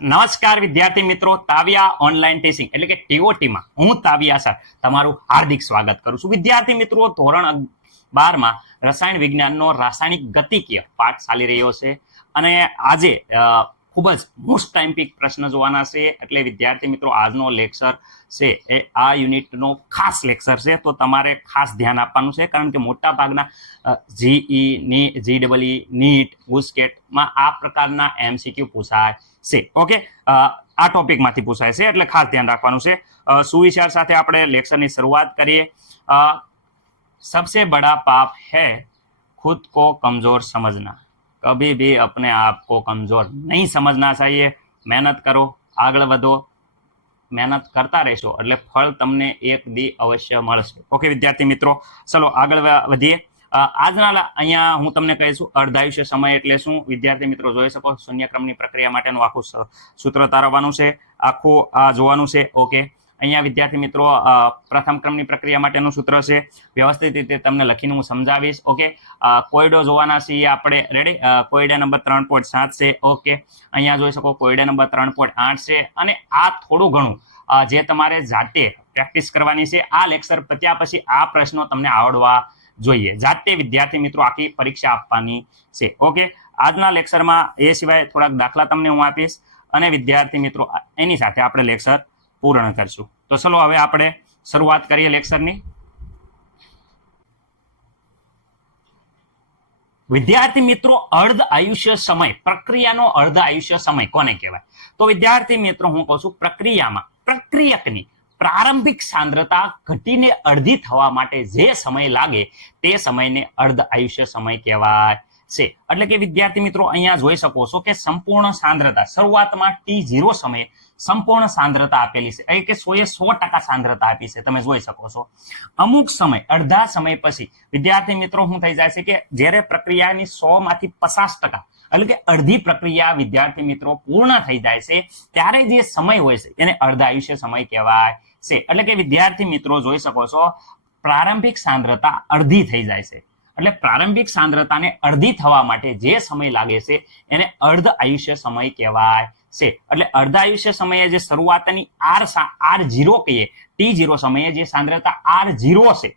નમસ્કાર વિદ્યાર્થી મિત્રો, તાવિયા ઓનલાઈન ટીચિંગ એટલે કે TOT માં હું તાવિયા સર તમારું હાર્દિક સ્વાગત કરું છું. વિદ્યાર્થી મિત્રો, ધોરણ 12 માં રસાયણ વિજ્ઞાનનો રાસાયણિક ગતિકીય પાઠ ચાલી રહ્યો છે અને આજે ખૂબ જ મોસ્ટ ટાઈમ્પિક પ્રશ્ન જોવાના છે. એટલે વિદ્યાર્થી મિત્રો, આજનો લેક્ચર છે એ આ યુનિટનો ખાસ લેક્ચર છે, તો તમારે ખાસ ધ્યાન આપવાનું છે, કારણ કે મોટા ભાગના GE, GEE, નીટ, ગુસ્કેટમાં આ પ્રકારના MCQ પૂછાય છે. ઓકે, આ ટોપિકમાંથી પૂછાય છે, એટલે ખાસ ધ્યાન રાખવાનું છે. સુવિચાર સાથે આપણે લેક્ચરની શરૂઆત કરીએ. सबसे बड़ा पाप है खुद को कमजोर समझना. कभी भी अपने आप को कमजोर नहीं समझना चाहिए. મહેનત કરો, આગળ વધો, મહેનત કરતા રહેશો એટલે ફળ તમને એક દી અવશ્ય મળશે. ઓકે વિદ્યાર્થી મિત્રો, ચલો આગળ વધીએ. આજના અહીંયા હું તમને કહીશું અર્ધાયુષ્ય સમય એટલે શું. વિદ્યાર્થી મિત્રો જોઈ શકો, શૂન્યક્રમની પ્રક્રિયા માટેનું આખું સૂત્ર તારવવાનું છે, આખું આ જોવાનું છે. ઓકે, અહીંયા વિદ્યાર્થી મિત્રો પ્રથમ ક્રમની પ્રક્રિયા માટેનું સૂત્ર છે, વ્યવસ્થિત રીતે તમને લખીને હું સમજાવીશ. ઓકે, કોયડો જોવાના છીએ આપણે. રેડી? કોયડા નંબર 3.7 છે. ઓકે, અહીંયા જોઈ શકો કોયડા નંબર 3.8 છે. અને આ થોડું ઘણું જે તમારે જાતે પ્રેક્ટિસ કરવાની છે. આ લેક્ચર પત્યા પછી આ પ્રશ્નો તમને આવડવા જોઈએ. જાતે વિદ્યાર્થી મિત્રો આખી પરીક્ષા આપવાની છે. ઓકે, આજના લેક્ચરમાં એ સિવાય થોડાક દાખલા તમને હું આપીશ અને વિદ્યાર્થી મિત્રો એની સાથે આપણે લેક્ચર પૂર્ણ કરશું. તો ચલો હવે આપણે શરૂઆત કરીએ લેક્ચરની. વિદ્યાર્થી મિત્રો, અર્ધ આયુષ્ય સમય, પ્રક્રિયાનો અર્ધ આયુષ્ય સમય કોને કહેવાય? તો વિદ્યાર્થી મિત્રો હું કહું છું, પ્રક્રિયામાં પ્રક્રિયકની પ્રારંભિક સાંદ્રતા ઘટીને અડધી થવા માટે જે સમય લાગે તે સમયને અર્ધ આયુષ્ય સમય કહેવાય છે. એટલે કે વિદ્યાર્થી મિત્રો અહીંયા જોઈ શકો છો કે સંપૂર્ણ સાંદ્રતા શરૂઆતમાં T0 સમયે સંપૂર્ણ સાંદ્રતા આપેલી છે, એટલે કે 100% સાંદ્રતા આપી છે, તમે જોઈ શકો છો. અમુક સમય, અડધા સમય પછી વિદ્યાર્થી મિત્રો શું થઈ જાય છે કે જ્યારે પ્રક્રિયાની 100 માંથી 50%, એટલે કે અડધી પ્રક્રિયા વિદ્યાર્થી મિત્રો પૂર્ણ થઈ જાય છે, ત્યારે જે સમય હોય છે એને અર્ધ આયુષ્ય સમય કહેવાય છે. એટલે કે વિદ્યાર્થી મિત્રો જોઈ શકો છો, પ્રારંભિક સાંદ્રતા અડધી થઈ જાય છે, એટલે પ્રારંભિક સાંદ્રતાને અડધી થવા માટે જે સમય લાગે છે એને અર્ધ આયુષ્ય સમય કહેવાય છે. એટલે અર્ધ આયુષ્ય સમયે જે શરૂઆતની R0 કહીએ, T0 સમયે જે સાંદ્રતા R0 છે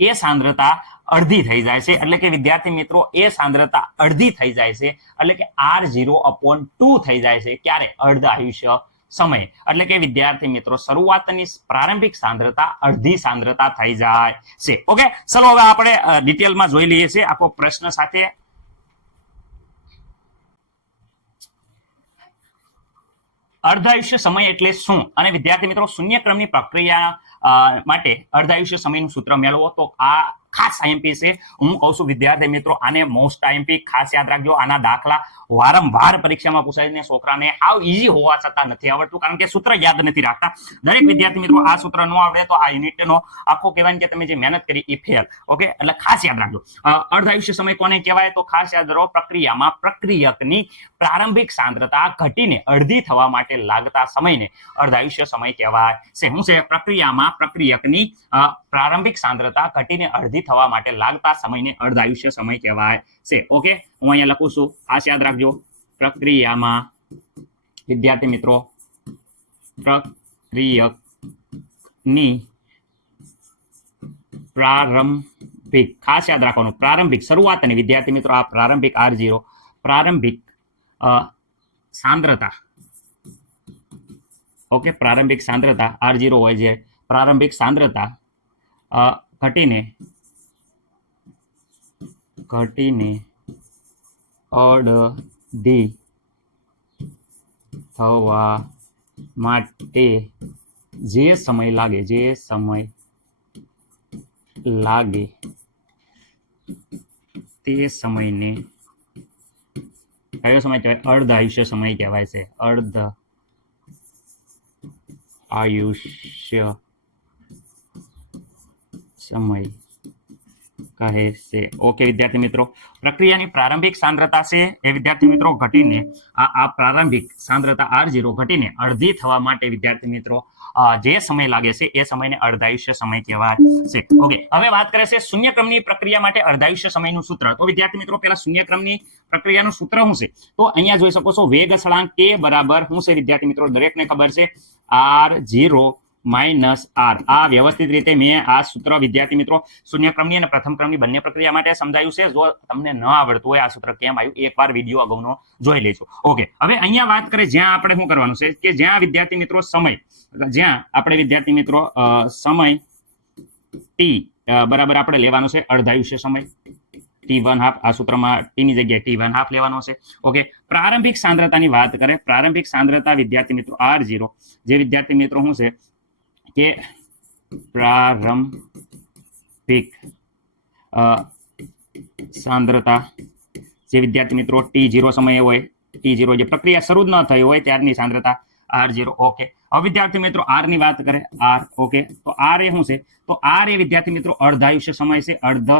એ સાંદ્રતા અડધી થઈ જાય છે. એટલે કે વિદ્યાર્થી મિત્રો એ સાંદ્રતા અડધી થઈ જાય છે, એટલે કે R0/2 થઈ જાય છે. ક્યારે? અર્ધ આયુષ્ય સમય. એટલે કે વિદ્યાર્થી મિત્રો શરૂઆતની પ્રારંભિક સાંદ્રતા અડધી સાંદ્રતા થઈ જાય છે. ઓકે, ચલો હવે આપણે ડિટેલમાં જોઈ લઈએ છીએ આખો પ્રશ્ન સાથે. અર્ધાયુષ્ય સમય એટલે શું? અને વિદ્યાર્થી મિત્રો શૂન્ય ક્રમની પ્રક્રિયા માટે અર્ધાયુષ્ય સમયનું સૂત્ર મેળવો. તો આ ખાસ IMP છે. હું કહું છું વિદ્યાર્થી મિત્રો આને મોસ્ટ IMP ખાસ યાદ રાખજો. આના દાખલા વારંવાર પરીક્ષામાં પૂછાઈને છોકરાને આવ ઈઝી હોવા છતાં નથી આવડતું, કારણ કે સૂત્ર યાદ નથી રાખતા. દરેક વિદ્યાર્થી મિત્રો આ સૂત્ર ન આવડે તો આ યુનિટનો આખો કહેવાય કે તમે જે મહેનત કરી એ ફેલ. ઓકે, એટલે ખાસ યાદ રાખજો. અર્ધાયુષ્ય સમય કોને કહેવાય? તો ખાસ યાદ રાખો, પ્રક્રિયામાં પ્રક્રિયકની પ્રારંભિક સાંદ્રતા ઘટીને અડધી થવા માટે લાગતા સમયને અર્ધાયુષ્ય સમય કહેવાય છે. શું છે? પ્રક્રિયામાં પ્રક્રિયકની પ્રારંભિક સાંદ્રતા ઘટીને અડધી થવા માટે લાગતા સમયને અર્ધાયુષ્ય સમય કહેવાય છે. ઓકે, હું અહીંયા લખું છું, ખાસ યાદ રાખજો. પ્રક્રિયામાં વિદ્યાર્થી મિત્રો પ્રક્રિયકની પ્રારંભિક, ખાસ યાદ રાખવાનું, પ્રારંભિક શરૂઆતની વિદ્યાર્થી મિત્રો આ પ્રારંભિક R0, પ્રારંભિક સાંદ્રતા. ઓકે, પ્રારંભિક સાંદ્રતા R0 હોય છે, પ્રારંભિક સાંદ્રતા ઘટીને અડધી થવા માટે જે સમય લાગે તે સમયને કયો સમય કહેવાય? અર્ધ આયુષ્ય સમય કહેવાય છે. અર્ધ આયુષ્ય સમય કહે છે. ઓકે વિદ્યાર્થી મિત્રો, પ્રક્રિયાની પ્રારંભિક સાંદ્રતા છે એ વિદ્યાર્થી મિત્રો ઘટીને આ પ્રારંભિક સાંદ્રતા R0 ઘટીને અડધી થવા માટે વિદ્યાર્થી મિત્રો જે સમય લાગે છે એ સમયને અર્ધાયુષ્ય સમય કહેવાય છે. ઓકે, હવે વાત કરે છે શૂન્ય ક્રમની પ્રક્રિયા માટે અર્ધાયુષ્ય સમયનું સૂત્ર. તો વિદ્યાર્થી મિત્રો પેલા શૂન્ય ક્રમની પ્રક્રિયાનું સૂત્ર શું છે? તો અહીંયા જોઈ શકો છો વેગ અચળાંક K બરાબર શું છે વિદ્યાર્થી મિત્રો? દરેકને ખબર છે R0 માઇનસ R. આ વ્યવસ્થિત રીતે મેં આ સૂત્ર વિદ્યાર્થી મિત્રો શૂન્ય ક્રમની અને પ્રથમ ક્રમની બંને પ્રક્રિયા માટે સમજાયું છે. જો તમને ન આવડતું હોય આ સૂત્ર કેમ આવ્યું, એકવાર વિડીયો અગાઉનો જોઈ લેજો. ઓકે, હવે અહીંયા વાત કરીએ જ્યાં આપણે શું કરવાનું છે કે જ્યાં વિદ્યાર્થી મિત્રો સમય, જ્યાં આપણે વિદ્યાર્થી મિત્રો સમય t બરાબર આપણે લેવાનો છે અર્ધાયુષ્ય સમય T1/2. આ સૂત્રમાં t ની જગ્યાએ T1/2 લેવાનો છે. ઓકે, પ્રારંભિક સાંદ્રતાની વાત કરે, પ્રારંભિક સાંદ્રતા વિદ્યાર્થી મિત્રો R0, જે વિદ્યાર્થી મિત્રો શું છે કે પ્રારંભિક સાંદ્રતા જે વિદ્યાર્થી મિત્રો T0 સમયે હોય, T0 જે પ્રક્રિયા શરૂ જ ન થઈ હોય ત્યારની સાંદ્રતા R0. ઓકે, હવે વિદ્યાર્થી મિત્રો R ની વાત કરે, R. ઓકે, તો R એ શું છે? તો R એ વિદ્યાર્થી મિત્રો અર્ધાયુષ્ય સમય છે, અર્ધ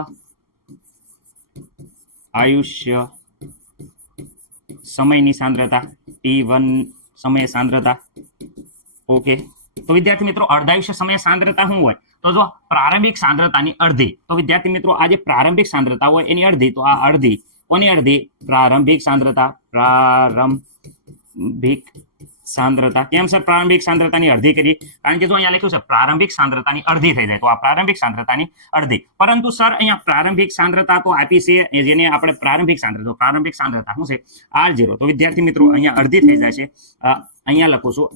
આયુષ્ય સમયની સાંદ્રતા, T1 સમય સાંદ્રતા. ઓકે, તો વિદ્યાર્થી મિત્રો અર્ધાયુષ્ય સમય સાંદ્રતા શું હોય? તો જો પ્રારંભિક સાંદ્રતાની અડધી. તો વિદ્યાર્થી મિત્રો આ જે પ્રારંભિક સાંદ્રતા હોય એની અડધી, તો આ અડધી કોની અડધી? પ્રારંભિક સાંદ્રતા. પ્રારંભિક સાંદ્રતા. કેમ સર પ્રારંભિક સાંદ્રતાની અડધી કરી? કારણ કે જો અહીંયા લખ્યું છે પ્રારંભિક સાંદ્રતાની અડધી થઈ જાય, તો આ પ્રારંભિક સાંદ્રતાની અડધી. પરંતુ સર અહીંયા પ્રારંભિક સાંદ્રતા તો આપી છે જેને આપણે પ્રારંભિક સાંદ્રતા શું છે? R0. તો વિદ્યાર્થી મિત્રો અહીંયા અડધી થઈ જાય છે. અહીંયા લખું છું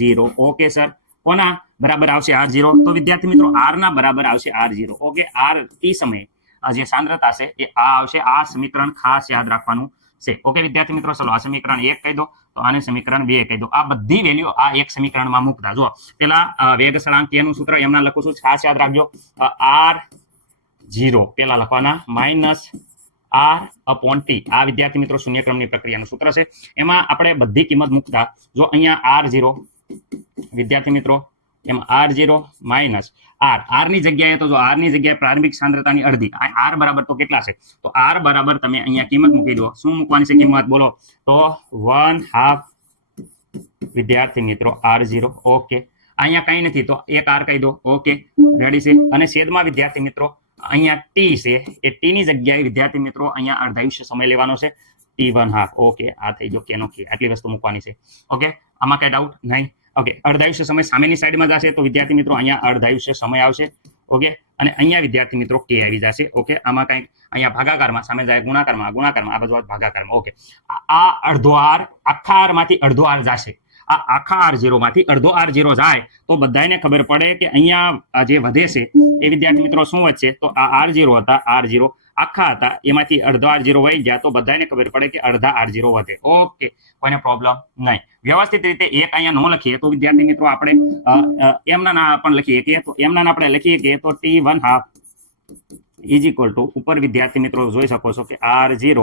R0. ઓકે સર, કોના બરાબર આવશે R0? તો વિદ્યાર્થી મિત્રો R ના બરાબર આવશે R0. ઓકે, R t સમયે જે સાંદ્રતા છે એ આ આવશે. આ સમીકરણ ખાસ યાદ રાખવાનું છે. ઓકે વિદ્યાર્થી મિત્રો, ચલો આ સમીકરણ 1 કહી દો, તો આને સમીકરણ 2 કહી દો. આ બધી વેલ્યુ આ એક સમીકરણમાં મૂકતા. જો પેલા વેગ અચળાંક K નું સૂત્ર એમના લખું છું, ખાસ યાદ રાખજો. R0 પેલા લખવાના માઇનસ R/T. આ વિદ્યાર્થી મિત્રો શૂન્ય ક્રમની પ્રક્રિયાનું સૂત્ર છે. એમાં આપણે બધી કિંમત મૂકતા. જો અહીંયા R0 વિદ્યાર્થી મિત્રો એમાં R0 માઇનસ R ની જગ્યાએ, તો જો R ની જગ્યાએ પ્રારંભિક સાંદ્રતાની અડધી, R બરાબર તો કેટલા છે? તો R બરાબર તમે અહીંયા કિંમત મૂકી દો. શું મૂકવાની છે કિંમત? બોલો. તો 1/2 વિદ્યાર્થી મિત્રો R0. ઓકે, અહીંયા કઈ નથી તો એક R કહી દો. ઓકે, રેડી છે. અને છેદમાં વિદ્યાર્થી મિત્રો અહીંયા t છે, એ t ની જગ્યાએ વિદ્યાર્થી મિત્રો અહીંયા અર્ધાયુષ્ય સમય લેવાનો છે T1/2. ઓકે, આ થઈ ગયો કેનો કે આટલી વસ્તુ મૂકવાની છે. ઓકે, આમાં કઈ ડાઉટ નહીં? ઓકે, અર્ધાયુષ્ય સમય સામેની સાઈડમાં જશે, તો વિદ્યાર્થી મિત્રો અહીંયા અર્ધાયુષ્ય સમય આવશે. ઓકે, અને અહીંયા વિદ્યાર્થી મિત્રો K આવી જશે. ઓકે, આમાં કંઈક અહીંયા ભાગાકારમાં, સામે જાય ગુણાકારમાં, આ બાજુ ભાગાકારમાં. ઓકે, આ અડધો R આખા R માંથી અડધો R જશે. આ આખા R0 માંથી અડધો R0 જાય તો બધાને ખબર પડે કે અહીંયા જે વધે છે એ વિદ્યાર્થી મિત્રો શું વધશે? તો આ R0 હતા, R0 આખા હતા, એમાંથી અડધો R0 વહી ગયા તો બધાને ખબર પડે કે અડધા R0 વધે. ઓકે, કોઈને પ્રોબ્લેમ નહીં. વ્યવસ્થિત રીતે એક અહીંયા ન લખીએ તો વિદ્યાર્થી મિત્રો આપણે એમના ના પણ લખીએ કે, તો એમના આપણે લખીએ કે તો T1/2 ઇઝ ઇક્વલ ટુ, ઉપર વિદ્યાર્થી મિત્રો જોઈ શકો છો કે R0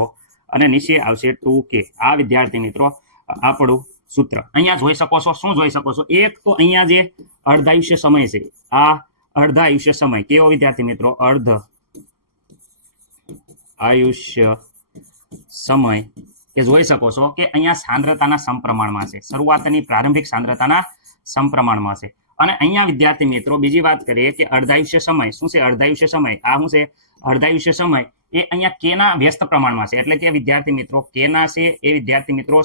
અને નીચે આવશે 2K. આ વિદ્યાર્થી મિત્રો આપણું સૂત્ર અહીંયા જોઈ શકો છો. શું જોઈ શકો છો? એક તો અહીંયા જે અર્ધાયુષ્ય સમય છે, આ અર્ધાયુષ્ય સમય કેવો વિદ્યાર્થી મિત્રો? અર્ધ આયુષ્ય સમય કે જોઈ શકો છો કે અહીંયા સાંદ્રતાના સમપ્રમાણમાં છે, શરૂઆતની પ્રારંભિક સાંદ્રતાના સમપ્રમાણમાં છે. અને અહીંયા વિદ્યાર્થી મિત્રો બીજી વાત કરીએ કે અર્ધાયુષ્ય સમય શું છે? અર્ધાયુષ્ય સમય આ શું છે? અર્ધાયુષ્ય સમય એ અહીંયા કેના વ્યસ્ત પ્રમાણમાં છે, એટલે કે વિદ્યાર્થી મિત્રો કેના છે એ વિદ્યાર્થી મિત્રો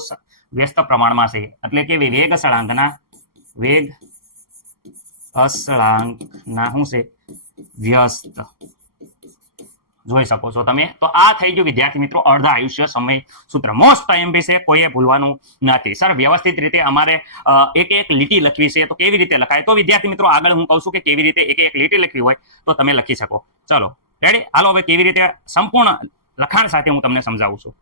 વ્યસ્ત પ્રમાણમાં છે, એટલે કે વેગ અચળાંકના શું છે? વ્યસ્ત. જોઈ શકો છો તમે. તો આ થઈ ગયું વિદ્યાર્થી મિત્રો અર્ધ આયુષ્ય સમય સૂત્ર. મોસ્ટ એમપી છે, કોઈએ ભૂલવાનું નથી. સર વ્યવસ્થિત રીતે અમારે એક લીટી લખવી છે, તો કેવી રીતે લખાય? તો વિદ્યાર્થી મિત્રો આગળ હું કહું છું કે કેવી રીતે એક લીટી લખવી હોય તો તમે લખી શકો. ચલો રેડી, હાલો હવે કેવી રીતે સંપૂર્ણ લખાણ સાથે હું તમને સમજાવું છું.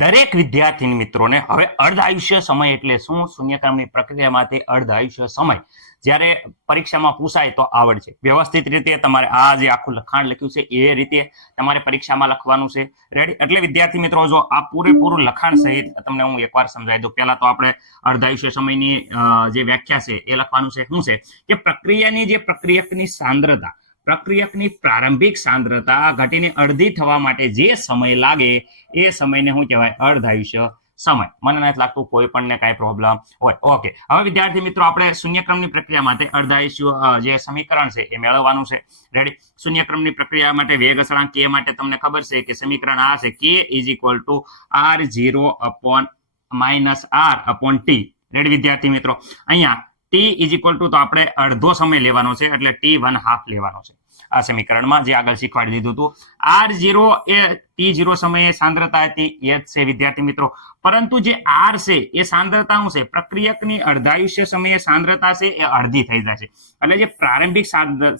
દરેક વિદ્યાર્થી મિત્રોને હવે અર્ધ આયુષ્ય સમય એટલે શું, શૂન્યક્રમની પ્રક્રિયામાં તે અર્ધ આયુષ્ય સમય જ્યારે પરીક્ષામાં પૂછાય તો આવડશે. વ્યવસ્થિત રીતે તમારે આ જે આખું લખાણ લખ્યું છે એ રીતે તમારે પરીક્ષામાં લખવાનું છે. રેડી? એટલે વિદ્યાર્થી મિત્રો જો આ પૂરેપૂરું લખાણ સહિત તમને હું એકવાર સમજાવી દઉં. પહેલા તો આપણે અર્ધ આયુષ્ય સમયની જે વ્યાખ્યા છે એ લખવાનું છે. શું છે કે પ્રક્રિયાની જે પ્રક્રિયકની સાંદ્રતા, પ્રક્રિયકની પ્રારંભિક સાંદ્રતા ઘટીને અડધી થવા માટે જે સમય લાગે એ સમયને શું કહેવાય? અર્ધ આયુષ્ય સમય. મને નથી લાગતું કોઈ પણ ને કાંઈ પ્રોબ્લેમ હોય. ઓકે, હવે વિદ્યાર્થી મિત્રો આપણે શૂન્યક્રમની પ્રક્રિયા માટે અર્ધ આયુષ્ય જે સમીકરણ છે એ મેળવવાનું છે. રેડી? શૂન્યક્રમની પ્રક્રિયા માટે વેગ અચળાંક કે માટે તમને ખબર છે કે સમીકરણ આ છે કે R0 upon -R upon T. Ready વિદ્યાર્થી મિત્રો? અહીંયા T તો આપણે અડધો સમય લેવાનો છે એટલે T1/2 લેવાનો છે આ સમીકરણમાં, જે આગળ શીખવાડી દીધું હતું. R0 એ T0 સમયે સાંદ્રતા હતી એ જ છે વિદ્યાર્થી મિત્રો. પરંતુ જે R છે એ સાંદ્રતા શું છે? પ્રક્રિયકની અર્ધાયુષ્ય સમયે સાંદ્રતા છે એ અડધી થઈ જાય છે. એટલે જે પ્રારંભિક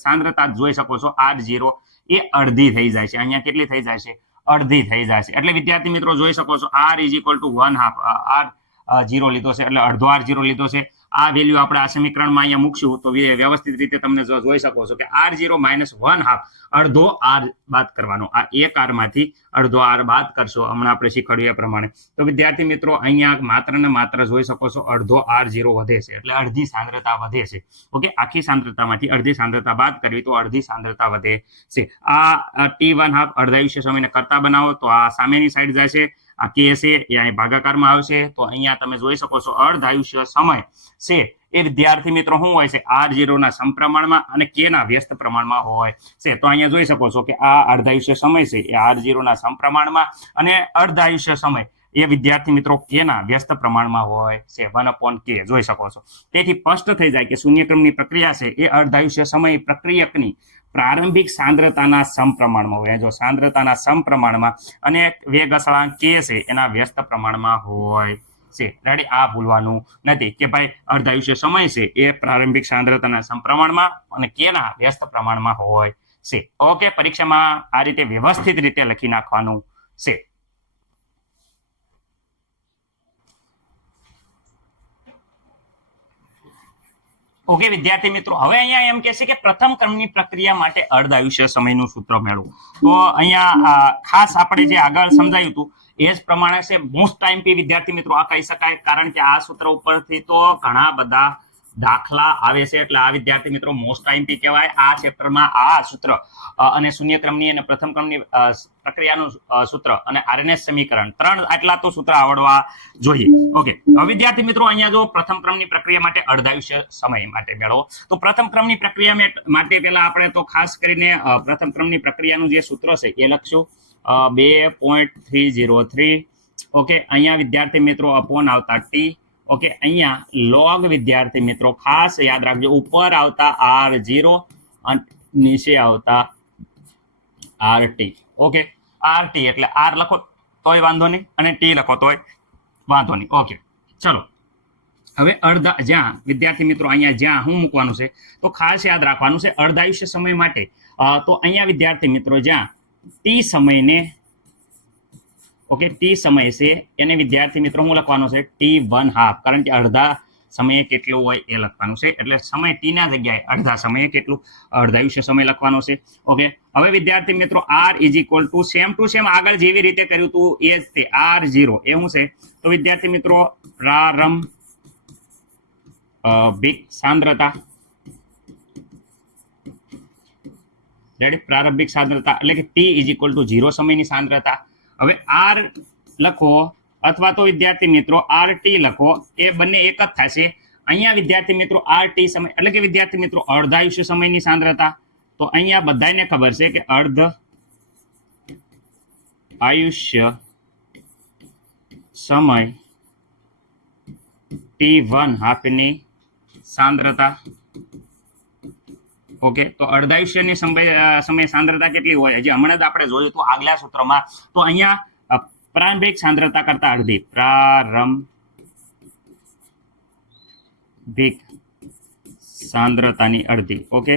સાંદ્રતા જોઈ શકો છો R0 એ અડધી થઈ જાય છે. અહીંયા કેટલી થઈ જાય છે? અડધી થઈ જાય છે. એટલે વિદ્યાર્થી મિત્રો જોઈ શકો છો R = 1/2 R0 લીધો છે એટલે અડધો R0 લીધો છે. આ વેલ્યુ આપણે આ સમીકરણમાં અહીંયા મૂકશું તો વ્યવસ્થિત રીતે તમને જોઈ શકો છો કે R0 - 1/2 અડધો R બાદ કરવાનો. આ એક R માંથી અડધો R બાદ કરશો, હમણાં આપણે શીખવાડ્યું એ પ્રમાણે. તો વિદ્યાર્થી મિત્રો અહીંયા માત્ર ને માત્ર જોઈ શકો છો અડધો R0 વધે છે એટલે અડધી સાંદ્રતા વધે છે. ઓકે, આખી સાંદ્રતામાંથી અડધી સાંદ્રતા બાદ કરવી તો અડધી સાંદ્રતા વધે છે. આ T1/2 અર્ધાયુષ્ય સમયને કરતા બનાવો તો આ સામેની સાઈડ જાય છે. આ કે છે એ અહીં ભાગાકારમાં આવશે તો અહીંયા તમે જોઈ શકો છો અર્ધ આયુષ્ય સમય છે એ વિદ્યાર્થી મિત્રો શું હોય છે? R0 ના સમપ્રમાણમાં અને K ના વ્યસ્ત પ્રમાણમાં હોય છે. તો અહીંયા જોઈ શકો છો કે આ અર્ધ આયુષ્ય સમય છે એ R0 ના સમપ્રમાણમાં અને અર્ધ આયુષ્ય સમય એ વિદ્યાર્થી મિત્રો K ના વ્યસ્ત પ્રમાણમાં હોય છે, 1/K જોઈ શકો છો. તેથી સ્પષ્ટ થઈ જાય કે શૂન્યક્રમની પ્રક્રિયા છે એ અર્ધ આયુષ્ય સમય પ્રક્રિયકની પ્રારંભિક સાંદ્રતાના સમપ્રમાણમાં હોય. જો સાંદ્રતાના સમપ્રમાણમાં અને વેગ અચળાંક K છે એના વ્યસ્ત પ્રમાણમાં હોય છે. રેડી? આ ભૂલવાનું નથી કે ભાઈ અર્ધ આયુષ્ય સમય છે એ પ્રારંભિક સાંદ્રતાના સમપ્રમાણમાં અને K ના વ્યસ્ત પ્રમાણમાં હોય છે. ઓકે, પરીક્ષામાં આ રીતે વ્યવસ્થિત રીતે લખી નાખવાનું છે. ઓકે વિદ્યાર્થી મિત્રો, હવે અહીંયા એમ કે છે કે પ્રથમ ક્રમની પ્રક્રિયા માટે અર્ધ આયુષ્ય સમયનું સૂત્ર મેળવો. તો અહીંયા ખાસ આપણે જે આગળ સમજાયું હતું એ જ પ્રમાણે છે. મોસ્ટ ટાઈમ પી વિદ્યાર્થી મિત્રો આ કહી શકાય, કારણ કે આ સૂત્ર ઉપરથી તો ઘણા બધા દાખલા આવે છે એટલે આ વિદ્યાર્થી મિત્રો મોસ્ટ ટાઈમ પી કહેવાય. આ ચેપ્ટરમાં આ સૂત્ર અને શૂન્યક્રમની અને પ્રથમ ક્રમની પ્રક્રિયાનું સૂત્ર અને RNS સમીકરણ આટલા તો સૂત્ર આવડવા જોઈએ. ઓકે, હવે વિદ્યાર્થી મિત્રો અહીંયા જો પ્રથમ ક્રમની પ્રક્રિયા માટે અર્ધાયુષ્ય સમય માટે મેળવો તો પ્રથમ ક્રમની પ્રક્રિયા માટે પહેલા આપણે તો ખાસ કરીને પ્રથમ ક્રમની પ્રક્રિયાનું જે સૂત્ર છે એ લખશું 2.303. ઓકે, અહીંયા વિદ્યાર્થી મિત્રો અપોન આવતા T. ઓકે, અહીંયા લોગ વિદ્યાર્થી મિત્રો ખાસ યાદ રાખજો, ઉપર આવતા R0 અને નીચે આવતા RT. ઓકે, RT એટલે R લખો તોય વાંધો નહીં અને T લખો તોય વાંધો નહીં. ઓકે, ચલો હવે જ્યાં વિદ્યાર્થી મિત્રો અહીંયા જ્યાં હું મૂકવાનું છે તો ખાસ યાદ રાખવાનું છે અર્ધાયુષ્ય સમય માટે. તો અહીંયા વિદ્યાર્થી મિત્રો જ્યાં T સમયને ઓકે T સમય છે એને વિદ્યાર્થી મિત્રો હું લખવાનો છે T1/2, કારણ કે અડધા સમયે કેટલું હોય એ લખવાનું છે. એટલે સમય T ના જગ્યાએ અડધા સમયે કેટલું અર્ધાયુષ્ય સમય લખવાનો છે. ઓકે, હવે વિદ્યાર્થી મિત્રો R = સેમ ટુ સેમ આગળ જેવી રીતે કર્યું હતું એ જ તે R0 એ શું છે? તો વિદ્યાર્થી મિત્રો પ્રારંભિક સાંદ્રતા. રેડી? પ્રારંભિક સાંદ્રતા એટલે કે T = 0 સમયની સાંદ્રતા. હવે R લખો અથવા તો વિદ્યાર્થી મિત્રો RT લખો, એ બંને એક જ થશે. અહીંયા વિદ્યાર્થી મિત્રો RT સમય એટલે કે વિદ્યાર્થી મિત્રો અર્ધાયુષ્ય સમયની સાંદ્રતા. તો અહીંયા બધાને ખબર છે કે અર્ધ આયુષ્ય સમય T1/2 સાંદ્રતા. ઓકે, તો અર્ધાયુષ્યની સમય સાંદ્રતા કેટલી હોય? હજી હમણાં જ આપણે જોયું હતું આગલા સૂત્રમાં. તો અહીંયા પ્રારંભિક સાંદ્રતા કરતા અડધી, પ્રારંભિક સાંદ્રતાની અડધી. ઓકે,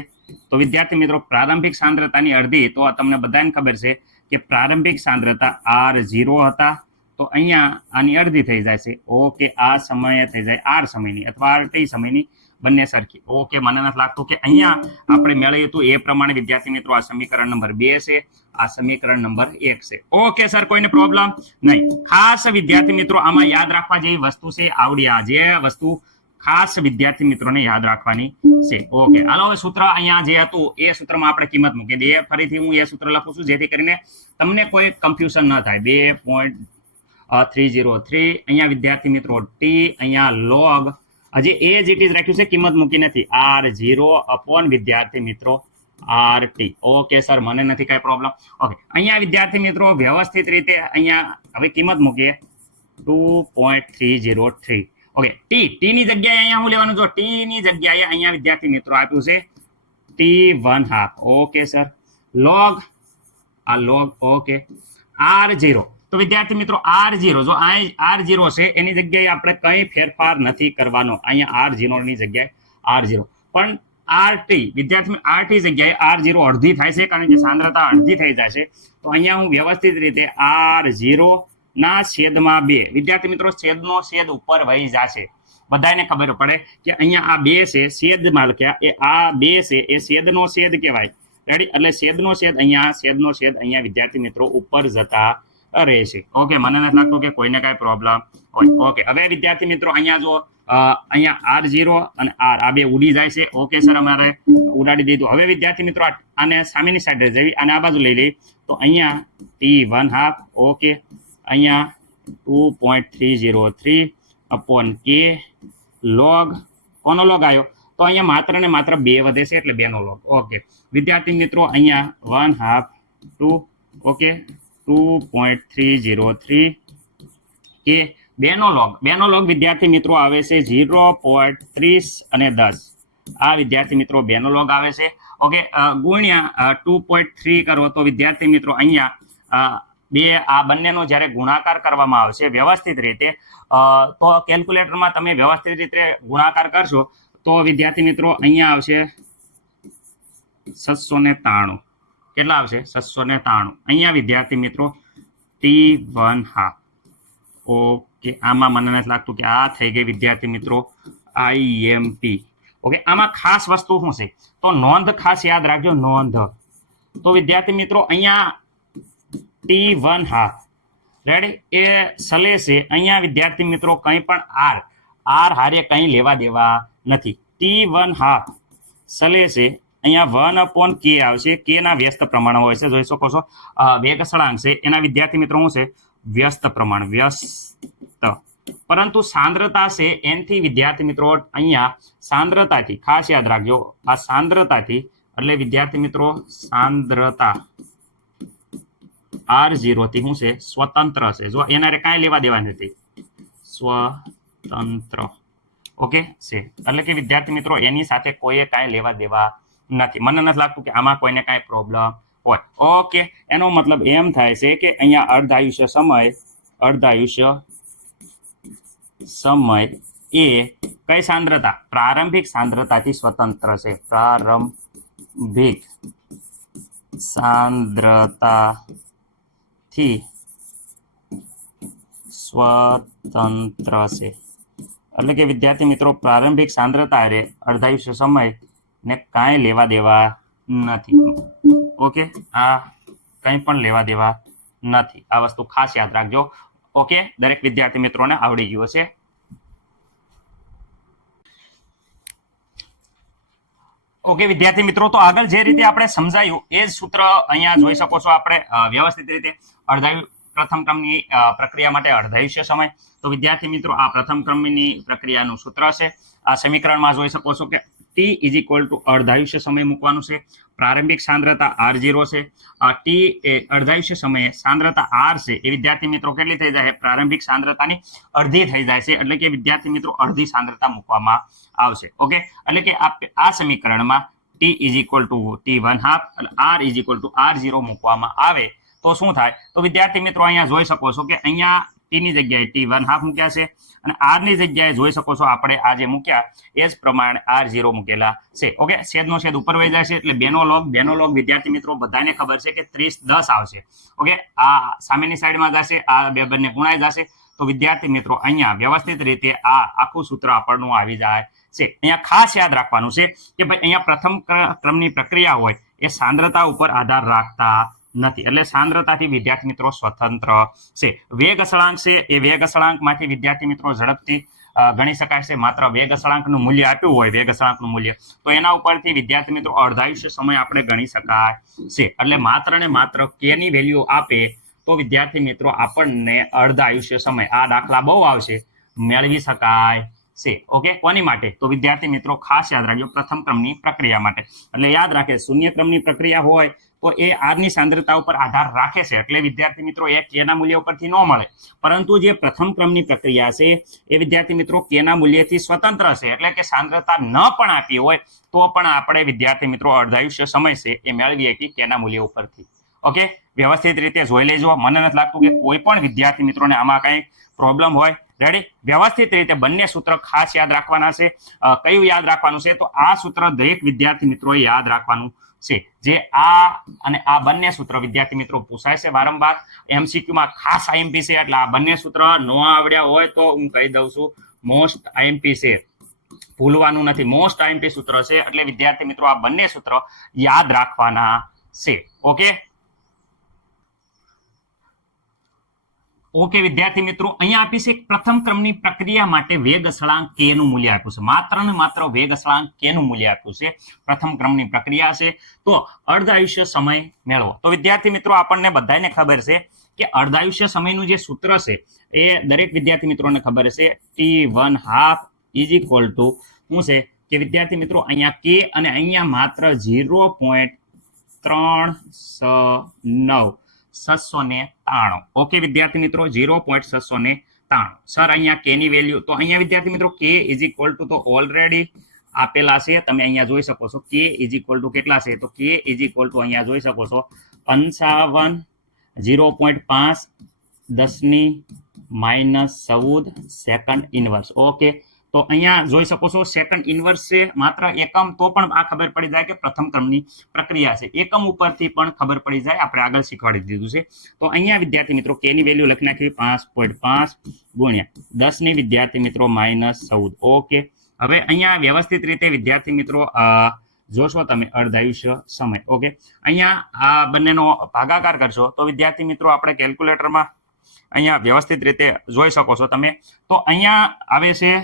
તો વિદ્યાર્થી મિત્રો પ્રારંભિક સાંદ્રતાની અડધી, તો તમને બધાને ખબર છે કે પ્રારંભિક સાંદ્રતા R0 હતા તો અહીંયા આની અડધી થઈ જાય છે. ઓકે, આ સમયે થઈ જાય આર સમયની અથવા આર ટી સમયની, બંને સરખી. ઓકે, મને નથી લાગતું કે અહીંયા આપણે મેળવ્યું હતું એ પ્રમાણે વિદ્યાર્થી મિત્રો આ સમીકરણ નંબર 2 છે, આ સમીકરણ નંબર 1 છે. ઓકે સર, કોઈને પ્રોબ્લેમ નહીં. ખાસ વિદ્યાર્થી મિત્રો આમાં યાદ રાખવા જેવી વસ્તુ છે, આવડી આ જે વસ્તુ ખાસ વિદ્યાર્થી મિત્રોને યાદ રાખવાની છે. ઓકે, હાલો હવે સૂત્ર અહીંયા જે હતું એ સૂત્રમાં આપણે કિંમત મૂકી દઈએ. ફરીથી હું એ સૂત્ર લખું છું જેથી કરીને તમને કોઈ કન્ફ્યુઝન ન થાય. 2.303 અહીંયા વિદ્યાર્થી મિત્રો ટી, અહીંયા લોગ, હજી એ જ ઇટ ઇઝ રાખ્યું છે, કિંમત મૂકી નથી. R0 અપોન વિદ્યાર્થી મિત્રો RT. ઓકે સર, મને નથી કઈ પ્રોબ્લેમ. ઓકે, અહીંયા વિદ્યાર્થી મિત્રો વ્યવસ્થિત રીતે અહીંયા હવે કિંમત મૂકીએ 2.303. ઓકે, ટી ની જગ્યાએ અહીંયા હું લેવાનું, જો ટી ની જગ્યાએ અહીંયા વિદ્યાર્થી મિત્રો આપ્યું છે T1/2. ઓકે સર, લોગ, આ લોગ. ઓકે, R0, તો વિદ્યાર્થી મિત્રો R0, જો R0 છે એની જગ્યાએ આપણે કંઈ ફેરફાર નથી કરવાનો. અહીંયા R0 ની જગ્યાએ R0, પણ RT વિદ્યાર્થી RT જગ્યાએ R0 અડધી થાય છે, કારણ કે સાંદ્રતા અડધી થઈ જાય છે. તો અહીંયા હું વ્યવસ્થિત રીતે R0 ના છેદમાં 2, વિદ્યાર્થી મિત્રો છેદનો છેદ ઉપર વહી જશે. બધાને ખબર પડે કે અહીંયા આ 2 છે, છેદમાં લખ્યા, એ આ 2 છે એ છેદનો છેદ કહેવાય. રેડી? એટલે છેદનો છેદ અહીંયા વિદ્યાર્થી મિત્રો ઉપર જતા રહેશે. ઓકે, મને નથી લાગતું કે કોઈને કાંઈ પ્રોબ્લેમ હોય. ઓકે, હવે વિદ્યાર્થી મિત્રો અહીંયા જો અહીંયા R0 અને R આ 2 ઉડી જાય છે. ઓકે સર, અમારે ઉડાડી દીધું. હવે વિદ્યાર્થી મિત્રો આને સામેની સાઈડે જઈ અને આ બાજુ લઈ લઈ, તો અહીંયા T1/2. ઓકે, અહીંયા 2.303 અપોન K લોગ, કોનો લોગ આવ્યો? તો અહીંયા માત્ર ને માત્ર 2 વધે છે એટલે 2 નો લોગ. ઓકે વિદ્યાર્થી મિત્રો, અહીંયા 1/2 2. ઓકે, 2.303 કે 2 નો લોગ વિદ્યાર્થી મિત્રો આવે છે 0.30 અને 10. આ વિદ્યાર્થી મિત્રો 2 નો લોગ આવે છે. ઓકે, ગુણ્યા 2.3 કરો તો વિદ્યાર્થી મિત્રો અહીંયા આ બંનેનો જ્યારે ગુણાકાર કરવામાં આવશે વ્યવસ્થિત રીતે, તો કેલ્ક્યુલેટરમાં તમે વ્યવસ્થિત રીતે ગુણાકાર કરશો તો વિદ્યાર્થી મિત્રો અહીંયા આવશે 793. કેટલા આવશે? 793. અહીંયા વિદ્યાર્થી મિત્રો T1/2. ઓકે, આમાં મને નથી લાગતું કે આ થઈ ગઈ વિદ્યાર્થી મિત્રો IMP. ઓકે, આમાં ખાસ વસ્તુ શું છે તો નોંધ ખાસ યાદ રાખજો, નોંધ. તો વિદ્યાર્થી મિત્રો અહીંયા T1/2 રેડી, એ સલે છે. અહીંયા વિદ્યાર્થી મિત્રો કંઈ પણ R હારે કંઈ લેવા દેવા નથી. T1/2 સલે છે. અહીંયા 1/K આવશે. K ના વ્યસ્ત પ્રમાણ હોય છે, જોઈ શકો છો. વેગ સળાંક છે એના વિદ્યાર્થી મિત્રો શું છે? વ્યસ્ત પ્રમાણ, વ્યસ્ત. પરંતુ સાંદ્રતા છે એનથી વિદ્યાર્થી મિત્રો અહીંયા સાંદ્રતાથી ખાસ યાદ રાખજો, આ સાંદ્રતાથી એટલે વિદ્યાર્થી મિત્રો સાંદ્રતા R0 થી શું છે? સ્વતંત્ર છે. જો એના કાંઈ લેવા દેવા નથી, સ્વતંત્ર. ઓકે છે, એટલે કે વિદ્યાર્થી મિત્રો એની સાથે કોઈએ કાંઈ લેવા દેવા નથી. મને નથી લાગતું કે આમાં કોઈને કાંઈ પ્રોબ્લેમ હોય. ઓકે, એનો મતલબ એમ થાય છે કે અહીંયા અર્ધાયુષ્ય સમય એ કઈ સાંદ્રતા? પ્રારંભિક સાંદ્રતાથી સ્વતંત્ર છે. પ્રારંભિક સાંદ્રતાથી સ્વતંત્ર છે. એટલે કે વિદ્યાર્થી મિત્રો પ્રારંભિક સાંદ્રતા રે અર્ધાયુષ્ય સમય ને કાંઈ લેવા દેવા નથી. ઓકે, આ કંઈ પણ લેવા દેવા નથી. આ વસ્તુ ખાસ યાદ રાખજો. ઓકે, દરેક વિદ્યાર્થી મિત્રોને આવડી ગયું છે. ઓકે વિદ્યાર્થી મિત્રો, તો આગળ જે રીતે આપણે સમજાયું એ જ સૂત્ર અહીંયા જોઈ શકો છો. આપણે વ્યવસ્થિત રીતે પ્રથમ ક્રમની પ્રક્રિયા માટે અર્ધાયુષ્ય સમય, તો વિદ્યાર્થી મિત્રો આ પ્રથમ ક્રમની પ્રક્રિયાનું સૂત્ર છે. આ સમીકરણમાં જોઈ શકો છો કે T = અર્ધાયુષ્ય સમય મૂકવાનું છે. પ્રારંભિક સાંદ્રતા R0 છે. T એ અર્ધાયુષ્ય સમયે સાંદ્રતા R છે એ વિદ્યાર્થી મિત્રો કેટલી થઈ જાય? પ્રારંભિક સાંદ્રતાની અડધી થઈ જાય છે. એટલે કે વિદ્યાર્થી મિત્રો અડધી સાંદ્રતા મૂકવામાં આવશે. ઓકે, એટલે કે આ સમીકરણમાં T = T1/2 R = R0 મૂકવામાં આવે તો શું થાય? તો વિદ્યાર્થી મિત્રો અહીંયા જોઈ શકો છો કે અહીંયા ટી ની જગ્યાએ T1/2 મૂક્યા છે અને R ની જગ્યાએ જોઈ શકો છો આપણે આ જે મૂક્યા એ જ પ્રમાણે R0 મૂકેલા છે. ઓકે, છેદનો છેદ ઉપર વહી જાય છે એટલે બેનો લોગ વિદ્યાર્થી મિત્રો બધાને ખબર છે કે 30/10 આવશે. ઓકે, આ સામેની સાઈડમાં જશે, આ બે બંને ગુણાઈ જશે. તો વિદ્યાર્થી મિત્રો અહીંયા વ્યવસ્થિત રીતે આ આખું સૂત્ર આપણનું આવી જાય છે. અહીંયા ખાસ યાદ રાખવાનું છે કે ભાઈ અહીંયા પ્રથમ ક્રમની પ્રક્રિયા હોય એ સાંદ્રતા ઉપર આધાર રાખતા નથી, એટલે સાંદ્રતાથી વિદ્યાર્થી મિત્રો સ્વતંત્ર છે. વેગ અચળાંક છે એ વેગ અચળાંકમાંથી વિદ્યાર્થી મિત્રો ઝડપથી ગણી શકાય છે. માત્ર વેગ અચળાંકનું મૂલ્ય આપ્યું હોય, વેગ અચળાંકનું મૂલ્ય, તો એના ઉપરથી વિદ્યાર્થી મિત્રો અર્ધાયુષ્ય સમય આપણે ગણી શકાય છે. એટલે માત્ર ને માત્ર કે ની વેલ્યુ આપે તો વિદ્યાર્થી મિત્રો આપણને અર્ધાયુષ્ય સમય, આ દાખલા બહુ આવશે, મેળવી શકાય છે. ઓકે, કોની માટે? તો વિદ્યાર્થી મિત્રો ખાસ યાદ રાખજો, પ્રથમ ક્રમની પ્રક્રિયા માટે. એટલે યાદ રાખે, શૂન્ય ક્રમની પ્રક્રિયા હોય તો એ આરની સાંદ્રતા ઉપર આધાર રાખે છે, એટલે વિદ્યાર્થી મિત્રો એ કેના મૂલ્ય ઉપરથી ન મળે. પરંતુ જે પ્રથમ ક્રમની પ્રક્રિયા છે એ વિદ્યાર્થી મિત્રો કેના મૂલ્યથી સ્વતંત્ર છે, એટલે કે સાંદ્રતા ન પણ આપી હોય તો પણ આપણે વિદ્યાર્થી મિત્રો અર્ધાયુષ્ય સમય છે એ મેળવીએ કે કેના મૂલ્ય ઉપરથી. ઓકે, વ્યવસ્થિત રીતે જોઈ લેજો. મને નથી લાગતું કે કોઈ પણ વિદ્યાર્થી મિત્રોને આમાં કંઈ પ્રોબ્લેમ હોય. રેડી? વ્યવસ્થિત રીતે બંને સૂત્ર ખાસ યાદ રાખવાના છે. કયું યાદ રાખવાનું છે? તો આ સૂત્ર દરેક વિદ્યાર્થી મિત્રોએ યાદ રાખવાનું છે. જે આ અને આ બંને સૂત્ર વિદ્યાર્થી મિત્રો પૂછાય છે વારંવાર MCQ માં, ખાસ IMP છે. એટલે આ બંને સૂત્ર ન આવડ્યા હોય તો હું કહી દઉં છું, મોસ્ટ IMP છે, ભૂલવાનું નથી. મોસ્ટ IMP સૂત્ર છે, એટલે વિદ્યાર્થી મિત્રો આ બંને સૂત્ર યાદ રાખવાના છે. ઓકે વિદ્યાર્થી મિત્રો, અહીંયા આપી છે પ્રથમ ક્રમની પ્રક્રિયા માટે વેગ અચળાંક k નું મૂલ્ય આપ્યું છે. માત્ર ને માત્ર વેગ અચળાંક k નું મૂલ્ય આપ્યું છે. પ્રથમ ક્રમની પ્રક્રિયા છે તો અર્ધાયુષ્ય સમય મેળવો. તો વિદ્યાર્થી મિત્રો આપણને બધાને ખબર છે કે અર્ધાયુષ્ય સમયનું જે સૂત્ર છે એ દરેક વિદ્યાર્થી મિત્રોને ખબર છે. T1/2 ઇઝ ઇક્વલ ટુ શું છે કે વિદ્યાર્થી મિત્રો અહીંયા k અને અહીંયા માત્ર 0.369 693. ઓકે વિદ્યાર્થી મિત્રો, 0.693. સર અહીંયા કે ની વેલ્યુ, તો અહીંયા વિદ્યાર્થી મિત્રો કે ઇઝ ઇક્વલ ટુ તો ઓલરેડી આપેલા છે. તમે અહીંયા જોઈ શકો છો કે ઇઝ ઇક્વલ ટુ કેટલા છે, તો કે ઇઝ ઇક્વલ ટુ અહીંયા જોઈ શકો છો 55, 0.5, 10⁻14 સેકન્ડ ઇનવર્સ. ઓકે, તો અહીંયા જોઈ શકો છો સેકન્ડ ઇનવર્સ છે, માત્ર એકમ, તો પણ આ ખબર પડી જાય કે પ્રથમ ક્રમની પ્રક્રિયા છે. એકમ ઉપરથી પણ ખબર પડી જાય, આપણે આગળ શીખવાડી દીધું છે. તો અહીંયા વિદ્યાર્થી મિત્રો કે ની વેલ્યુ લખી નાખી 5.5 ગુણ્યા 10 ની વિદ્યાર્થી મિત્રો -14. ઓકે, હવે અહીંયા વ્યવસ્થિત રીતે વિદ્યાર્થી મિત્રો જોશો તમે અર્ધાયુષ્ય સમય. ઓકે, અહીંયા આ બંનેનો ભાગાકાર કરશો તો વિદ્યાર્થી મિત્રો આપણે કેલ્ક્યુલેટરમાં અહીંયા વ્યવસ્થિત રીતે જોઈ શકો છો તમે. તો અહીંયા આવે છે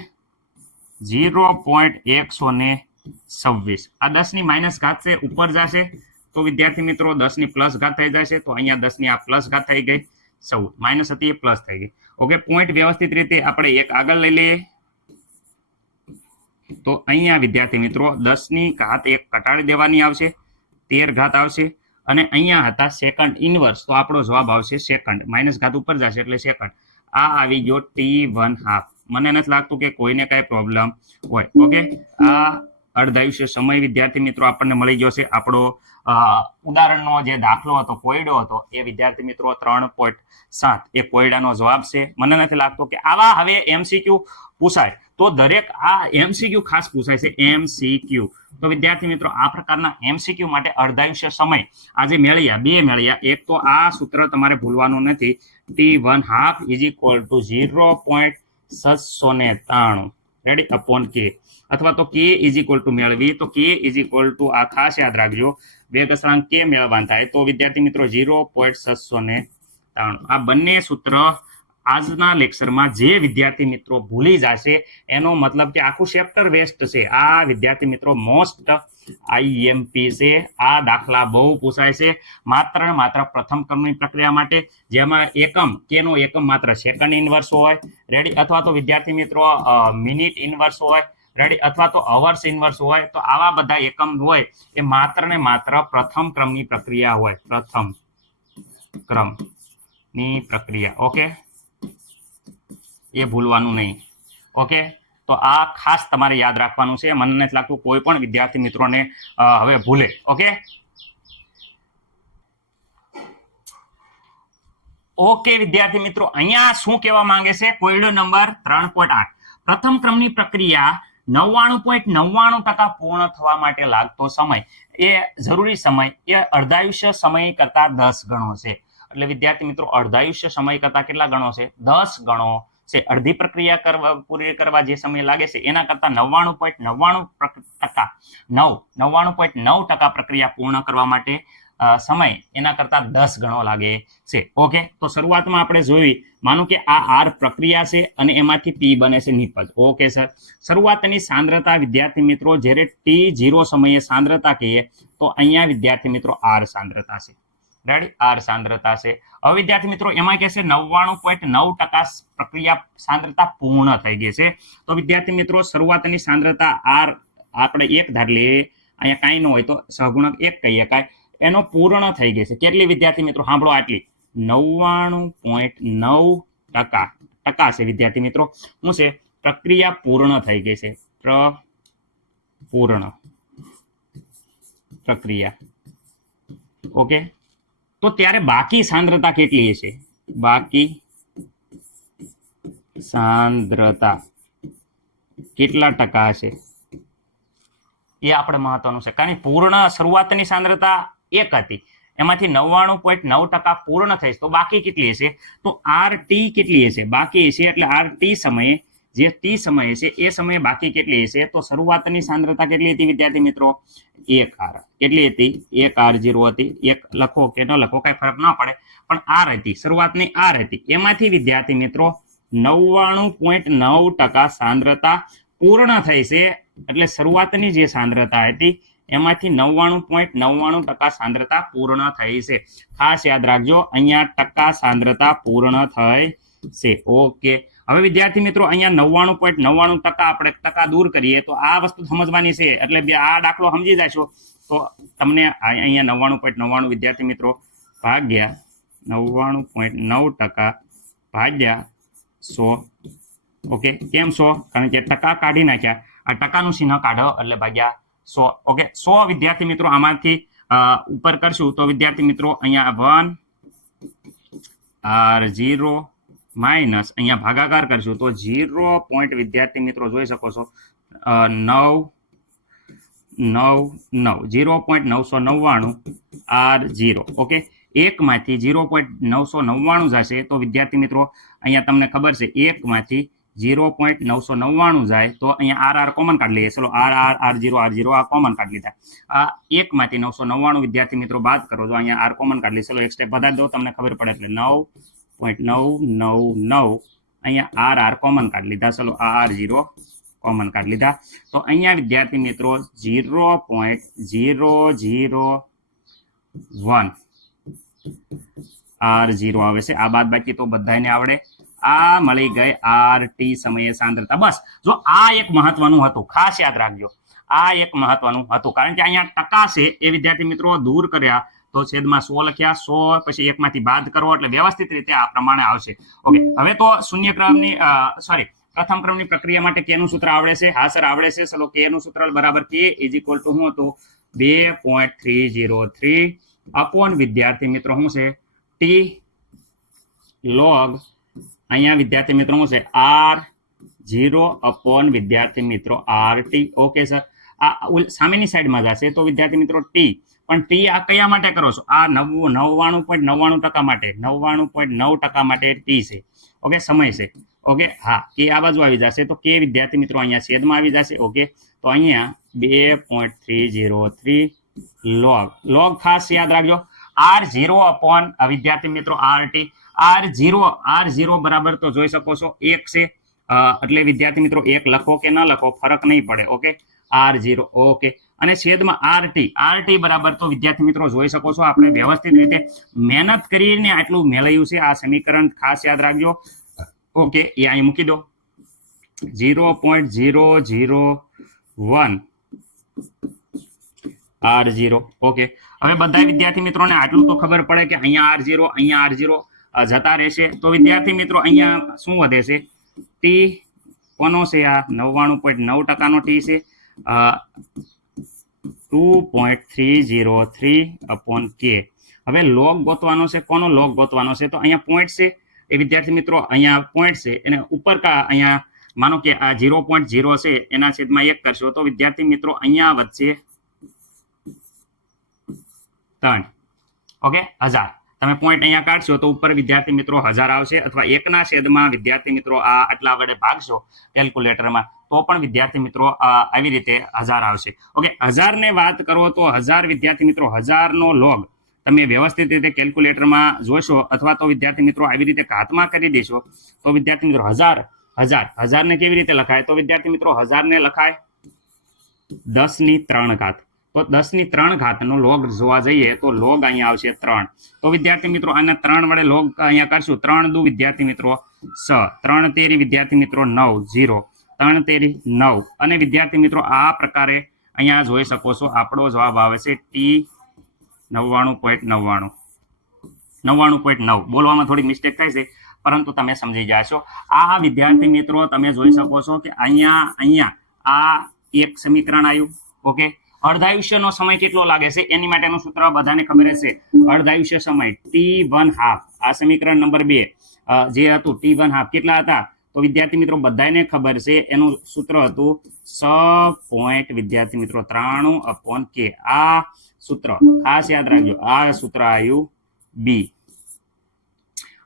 0.126. આ 10 ની માઇનસ ઘાત છે, ઉપર જશે તો વિદ્યાર્થી મિત્રો 10 ની પ્લસ ઘાત થઈ જશે. તો અહીંયા 10 ની આ પ્લસ ઘાત થઈ ગઈ, 14, માઇનસ હતી એ પ્લસ થઈ ગઈ. ઓકે, પોઈન્ટ વ્યવસ્થિત રીતે આપણે એક આગળ લઈ લઈએ. તો અહીંયા વિદ્યાર્થી મિત્રો 10 ની ઘાત એક ઘટાડી દેવાની આવશે, 13 ઘાત આવશે. અને અહીંયા હતા સેકન્ડ ઇનવર્સ, તો આપણો જવાબ આવશે સેકન્ડ, માઇનસ ઘાત ઉપર જશે એટલે સેકન્ડ. આ આવી ગયો T1/2. મને નથી લાગતું કે કોઈને કાંઈ પ્રોબ્લેમ હોય. ઓકે, આ અર્ધાયુષ્ય સમય વિદ્યાર્થી મિત્રો આપણને મળી ગયો છે. આપણો ઉદાહરણનો જે દાખલો હતો, કોયડો હતો, એ વિદ્યાર્થી મિત્રો 3.7 એ કોયડાનો જવાબ છે. મને નથી લાગતું કે આવા હવે MCQ પૂછાય તો દરેક આ MCQ ખાસ પૂછાય છે, MCQ. તો વિદ્યાર્થી મિત્રો આ પ્રકારના MCQ માટે અર્ધાયુષ્ય સમય આજે મેળ્યા, બે મેળ્યા. એક તો આ સૂત્ર તમારે ભૂલવાનું નથી, T1/2 is equal to 0.693 ready upon k, અથવા તો k ઇઝ ઇક્વલ ટુ મેળવી તો k ઇઝ ઇક્વલ ટુ આ ખાસ યાદ રાખજો, વેગ અચળાંક k મેળવવાનું થાય તો વિદ્યાર્થી મિત્રો 0.693. આ બંને સૂત્ર આજના લેક્ચરમાં જે વિદ્યાર્થી મિત્રો ભૂલી જશે એનો મતલબ કે આખું ચેપ્ટર વેસ્ટ છે. આ વિદ્યાર્થી મિત્રો મોસ્ટ IMP છે. આ દાખલા બહુ પૂછાય છે માત્ર ને માત્ર પ્રથમ ક્રમની પ્રક્રિયા માટે, જેમાં એકમ કેનો એકમ માત્ર સેકન્ડ ઇનવર્સ હોય રેડી, અથવા તો વિદ્યાર્થી મિત્રો મિનિટ ઇનવર્સ હોય રેડી, અથવા તો અવર્સ ઇનવર્સ હોય. તો આવા બધા એકમ હોય એ માત્ર ને માત્ર પ્રથમ ક્રમની પ્રક્રિયા હોય, પ્રથમ ક્રમની પ્રક્રિયા. ઓકે, એ ભૂલવાનું નહીં. ઓકે, તો આ ખાસ તમારે યાદ રાખવાનું છે. મને નથી લાગતું કોઈ પણ વિદ્યાર્થી મિત્રોને હવે ભૂલે. ઓકે, ઓકે વિદ્યાર્થી મિત્રો, અહીંયા શું કહેવા માંગે છે? કોયડો નંબર 3.8, પ્રથમ ક્રમની પ્રક્રિયા 99.99% પૂર્ણ થવા માટે લાગતો સમય એ જરૂરી સમય એ અર્ધાયુષ્ય સમય કરતા 10 ગણો છે. એટલે વિદ્યાર્થી મિત્રો, અર્ધાયુષ્ય સમય કરતા કેટલા ગણો છે? 10 ગણો છે. અડધી પ્રક્રિયા પૂરી કરવા જે સમય લાગે છે એના કરતા 99.99% પ્રક્રિયા પૂર્ણ કરવા માટે સમય એના કરતા 10 ગણો લાગે છે. ઓકે, તો શરૂઆતમાં આપણે જોઈ, માનું કે આ આર પ્રક્રિયા છે અને એમાંથી પી બને છે નિપજ. ઓકે સર, શરૂઆતની સાંદ્રતા વિદ્યાર્થી મિત્રો જ્યારે T0 સમયે સાંદ્રતા કહીએ તો અહીંયા વિદ્યાર્થી મિત્રો આર સાંદ્રતા છે. રેડી, આર સાંદ્રતા છે. હવે વિદ્યાર્થી મિત્રો એમાં કહે છે 99.9% પ્રક્રિયા સાંદ્રતા પૂર્ણ થઈ ગઈ છે. તો વિદ્યાર્થી મિત્રો શરૂઆતની સાંદ્રતા આર આપણે 1 ધાર લઈએ, અહીંયા કાંઈ ન હોય તો સહગુણક 1 કહીએ કાંઈ, એનો પૂર્ણ થઈ ગઈ છે. કેટલી વિદ્યાર્થી મિત્રો? સાંભળો, આટલી 99.9% છે વિદ્યાર્થી મિત્રો. શું છે? પ્રક્રિયા પૂર્ણ થઈ ગઈ છે. પૂર્ણ પ્રક્રિયા. ઓકે, તો ત્યારે બાકી સાંદ્રતા કેટલી છે? બાકી સાંદ્રતા કેટલા ટકા હશે એ આપણે મહત્વનું છે. કારણ કે પૂર્ણ શરૂઆતની સાંદ્રતા 1 હતી, એમાંથી 99.9% પૂર્ણ થઈ, તો બાકી કેટલી હશે? તો RT કેટલી હશે? બાકી હશે એટલે RT સમયે જે T સમયે છે એ સમયે બાકી કેટલી હશે? તો શરૂઆતની સાંદ્રતા કેટલી હતી વિદ્યાર્થી મિત્રો? 1R. કેટલી હતી? 1R0 હતી. 1 લખો કે ન લખો કઈ ફરક ના પડે, પણ R હતી, શરૂઆતની R હતી. એમાંથી વિદ્યાર્થી મિત્રો 99.9% સાંદ્રતા પૂર્ણ થઈ છે. એટલે શરૂઆતની જે સાંદ્રતા હતી એમાંથી 99.99% સાંદ્રતા પૂર્ણ થઈ છે. ખાસ યાદ રાખજો, અહીંયા ટકા સાંદ્રતા પૂર્ણ થઈ છે. ઓકે, હવે વિદ્યાર્થી મિત્રો અહીંયા 99.99% આપણે ટકા દૂર કરીએ તો આ વસ્તુ સમજવાની છે. એટલે આ દાખલો સમજી જશો તો તમને અહીંયા 99.99 વિદ્યાર્થી મિત્રો ભાગ્યા 99.9% ભાગ્યા 100. ઓકે, કેમ 100? કારણ કે ટકા કાઢી નાખ્યા, આ ટકાનું ચિહ્ન કાઢો એટલે ભાગ્યા 100. ઓકે, 100 વિદ્યાર્થી મિત્રો આમાંથી ઉપર કરશું તો વિદ્યાર્થી મિત્રો અહીંયા 1R0 માઇનસ અહીંયા ભાગાકાર કરશું તો 0. વિદ્યાર્થી મિત્રો જોઈ શકો છો 0.999 R0. ઓકે, 1 માંથી 0.999 જશે તો વિદ્યાર્થી મિત્રો અહીંયા તમને ખબર છે 1 માંથી 0.999 જાય તો અહીંયા R કોમન કાઢી લઈએ. ચલો R0 આ કોમન કાઢી લીધા. આ 1 માંથી 999 વિદ્યાર્થી મિત્રો બાદ કરો, જો અહીંયા R કોમન કાઢી લે. ચલો એક સ્ટેપ વધારી દો, તમને ખબર પડે. એટલે 9.999 અહીંયા R કોમન કાઢી લીધા. ચલો R0 કોમન કાઢી લીધા. તો અહીંયા વિદ્યાર્થી મિત્રો 0.001 R0 આવે છે. આ બાદ બાકી તો બધાને આવડે. આ મળી ગઈ RT સમયે સાંદ્રતા. બસ, જો આ એક મહત્વનું હતું, ખાસ યાદ રાખજો. આ એક મહત્વનું હતું, કારણ કે અહીંયા ટકા છે એ વિદ્યાર્થી મિત્રો દૂર કર્યા તો છેદમાં 100 લખ્યા. 100 પછી 1 માંથી બાદ કરો એટલે વ્યવસ્થિત રીતે આ પ્રમાણે આવશે. ઓકે, હવે તો શૂન્ય ક્રમની પ્રથમ ક્રમની પ્રક્રિયા માટે કે નું સૂત્ર આવડે છે? હા સર આવડે છે. ચલો કે નું સૂત્ર બરાબર કે ઇઝ ઇક્વલ ટુ શું હતું? 2.303 અપોન વિદ્યાર્થી મિત્રો શું છે? T log અહીંયા વિદ્યાર્થી મિત્રો શું છે? R0 અપોન વિદ્યાર્થી મિત્રો RT. ઓકે સર, આ સામેની સાઈડમાં જશે તો વિદ્યાર્થી મિત્રો T, પણ T આ કયા માટે કરો છો? આ 99.99% માટે, 99.9% માટે T છે. ઓકે, સમય છે. ઓકે, હા, કે આ બાજુ આવી જશે તો કે વિદ્યાર્થી મિત્રો અહીંયા છેદમાં આવી જશે. ઓકે, તો અહીંયા 2.303 log ખાસ યાદ રાખજો R0 અપોન વિદ્યાર્થી મિત્રો RT. R0 બરાબર તો જોઈ શકો છો 1 છે. એટલે વિદ્યાર્થી મિત્રો 1 લખો કે ન લખો ફરક નહીં પડે. Okay, R0. ઓકે, અને છેદમાં RT બરાબર તો વિદ્યાર્થી મિત્રો જોઈ શકો છો આપણે વ્યવસ્થિત રીતે મહેનત કરીને આટલું મેળવ્યું છે. આ સમીકરણ ખાસ યાદ રાખજો. ઓકે, એ અહીં મૂકી દો. 0.001 R0. ઓકે, હવે બધા વિદ્યાર્થી મિત્રોને આટલું તો ખબર પડે કે અહીંયા R0 જતા રહેશે. તો વિદ્યાર્થી મિત્રો અહીંયા શું વધે છે? T કોનો છે? આ 99.9% T છે. 2.303 અપોન K. હવે લોગ ગોતવાનો છે. કોનો લોગ ગોતવાનો છે? તો અહીંયા પોઈન્ટ છે એ વિદ્યાર્થી મિત્રો અહીંયા પોઈન્ટ છે એને ઉપર અહીંયા માનો કે આ 0.0 છે એના છેદમાં 1 કરશો તો વિદ્યાર્થી મિત્રો અહીંયા વધશે 3. ઓકે, 1000. તમે પોઈન્ટ અહીંયા કાઢશો તો ઉપર વિદ્યાર્થી મિત્રો 1000 આવશે, અથવા 1ના છેદમાં વિદ્યાર્થી મિત્રો આ આટલા વડે ભાગશો કેલ્ક્યુલેટરમાં તો પણ વિદ્યાર્થી મિત્રો આવી રીતે 1000 આવશે. ઓકે, 1000 ને વાત કરો તો 1000 વિદ્યાર્થી મિત્રો 1000 નો લોગ તમે વ્યવસ્થિત રીતે કેલ્ક્યુલેટરમાં જોશો, અથવા તો વિદ્યાર્થી મિત્રો આવી રીતે ઘાતમાં કરી દેશો તો વિદ્યાર્થી મિત્રો 1000 ને કેવી રીતે લખાય? તો વિદ્યાર્થી મિત્રો 1000 ને લખાય 10⁻³ ઘાત. તો 10⁻³ ઘાતનો લોગ જોવા જઈએ તો લોગ અહીંયા આવશે 3. તો વિદ્યાર્થી મિત્રો આના 3 વડે લોગ અહીંયા કરશું. 3 દુ વિદ્યાર્થી મિત્રો 6, 3 તેરી વિદ્યાર્થી મિત્રો 9, 0, 3 તેરી 9. અને વિદ્યાર્થી મિત્રો આ પ્રકારે અહીંયા જોઈ શકો છો આપણો જવાબ આવે છે T 99.99. બોલવામાં થોડી મિસ્ટેક થાય છે પરંતુ તમે સમજી જશો. આ વિદ્યાર્થી મિત્રો તમે જોઈ શકો છો કે અહીંયા આ એક સમીકરણ આવ્યું. ઓકે, અર્ધાયુષ્યનો સમય કેટલો લાગે છે એની માટેનું સૂત્ર બધાને ખબર હશે. અર્ધાયુષ્ય સમય T1/2. આ સમીકરણ નંબર 2 જે હતું T1/2 કેટલા હતા? તો વિદ્યાર્થી મિત્રો બધાને ખબર છે એનું સૂત્ર હતું 6. વિદ્યાર્થી મિત્રો 93/K. આ સૂત્ર ખાસ યાદ રાખજો. આ સૂત્ર આવ્યું B.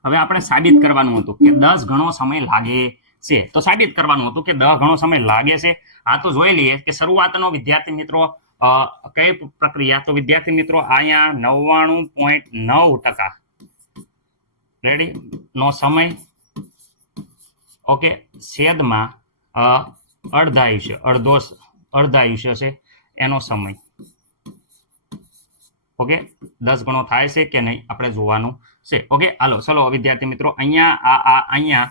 હવે આપણે સાબિત કરવાનું હતું કે 10 ગણો સમય લાગે છે. તો સાબિત કરવાનું હતું કે 10 ગણો સમય લાગે છે. આ તો જોઈ લઈએ કે શરૂઆતનો વિદ્યાર્થી મિત્રો કઈ પ્રક્રિયા? તો વિદ્યાર્થી મિત્રો અહીંયા 99.9% રેડી નો સમય. ઓકે, છેદમાં અર્ધાયુષ્ય છે એનો સમય. ઓકે, 10 ગણો થાય છે કે નહીં આપણે જોવાનું છે. ઓકે, હાલો ચલો વિદ્યાર્થી મિત્રો અહીંયા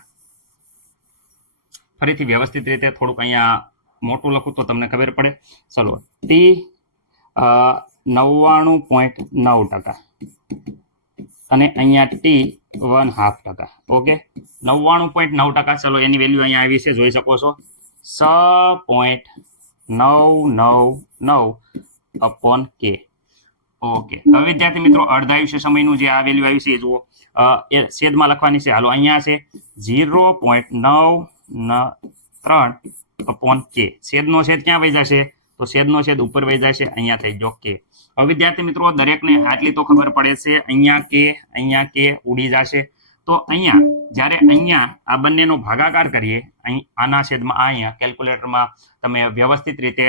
ફરીથી વ્યવસ્થિત રીતે થોડુંક અહીંયા મોટું લખું તો તમને ખબર પડે. ચલો, T 99.9% અને અહીંયા T 1/2%. ઓકે, 99.9%. ચલો એની વેલ્યુ અહીંયા આવી છે જોઈ શકો છો 6.999/K. ઓકે, હવે વિદ્યાર્થી મિત્રો અર્ધાયુષ્ય સમયનું જે આ વેલ્યુ આવી છે એ જુઓ, એ છેદમાં લખવાની છે. હાલો અહીંયા છે 0.993/K. છેદનો છેદ ક્યાં વહી જશે? તો છેદનો છેદ ઉપર વહી જશે, અહીંયા થઈ ગયો K. હવે વિદ્યાર્થી મિત્રો દરેકને આટલી તો ખબર પડે છે અહીંયા K ઉડી જશે. તો અહીંયા જ્યારે અહીંયા આ બંનેનો ભાગાકાર કરીએ, અહીં આના છેદમાં અહીંયા કેલ્ક્યુલેટરમાં તમે વ્યવસ્થિત રીતે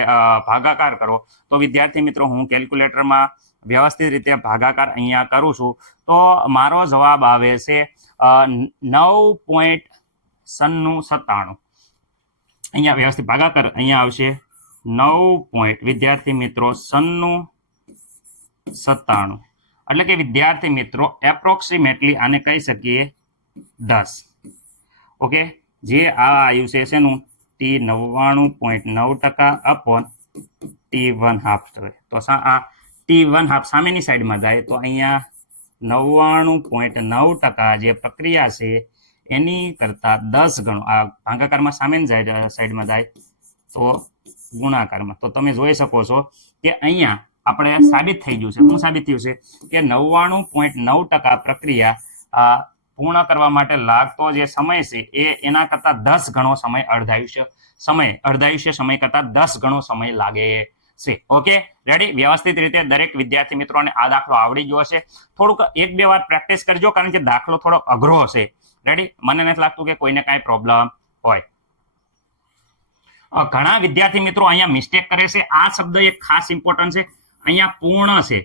ભાગાકાર કરો તો વિદ્યાર્થી મિત્રો હું કેલ્ક્યુલેટરમાં વ્યવસ્થિત રીતે ભાગાકાર અહીંયા કરું છું તો મારો જવાબ આવે છે 9.97. અહીંયા વ્યવસ્થિત ભાગાકાર અહીંયા આવશે 9. વિદ્યાર્થી મિત્રો 97. એટલે કે વિદ્યાર્થી મિત્રો એપ્રોક્સિમેટલી આને કહી શકીએ 10. ઓકે, જે આ આવ્યું છે એનું T 99.9% T1/2. તો આ T1/2 સામેની સાઈડમાં જાય તો અહીંયા 99.9% જે પ્રક્રિયા છે એની કરતા 10 ગણો આ ભાગાકારમાં સામેની સાઈડમાં જાય તો ગુણાકારમાં. તો તમે જોઈ શકો છો કે અહીંયા આપણે સાબિત થઈ ગયું છે. શું સાબિત થયું છે? કે 99.9% પ્રક્રિયા પૂર્ણ કરવા માટે લાગતો જે સમય છે એ એના કરતા 10 ગણો સમય અર્ધાયુષ્ય સમય કરતા 10 ગણો સમય લાગે છે. Okay, ready? વ્યવસ્થિત રીતે દરેક વિદ્યાર્થી મિત્રોને આ દાખલો આવડી ગયો હશે. થોડુંક 1-2 વાર પ્રેક્ટિસ કરજો કારણ કે દાખલો થોડો અઘરો હશે. રેડી? મને નથી લાગતું કે કોઈને કાંઈ પ્રોબ્લેમ હોય. ઘણા વિદ્યાર્થી મિત્રો અહીંયા મિસ્ટેક કરે છે. આ શબ્દ એક ખાસ ઇમ્પોર્ટન્ટ છે. અહીંયા પૂર્ણ છે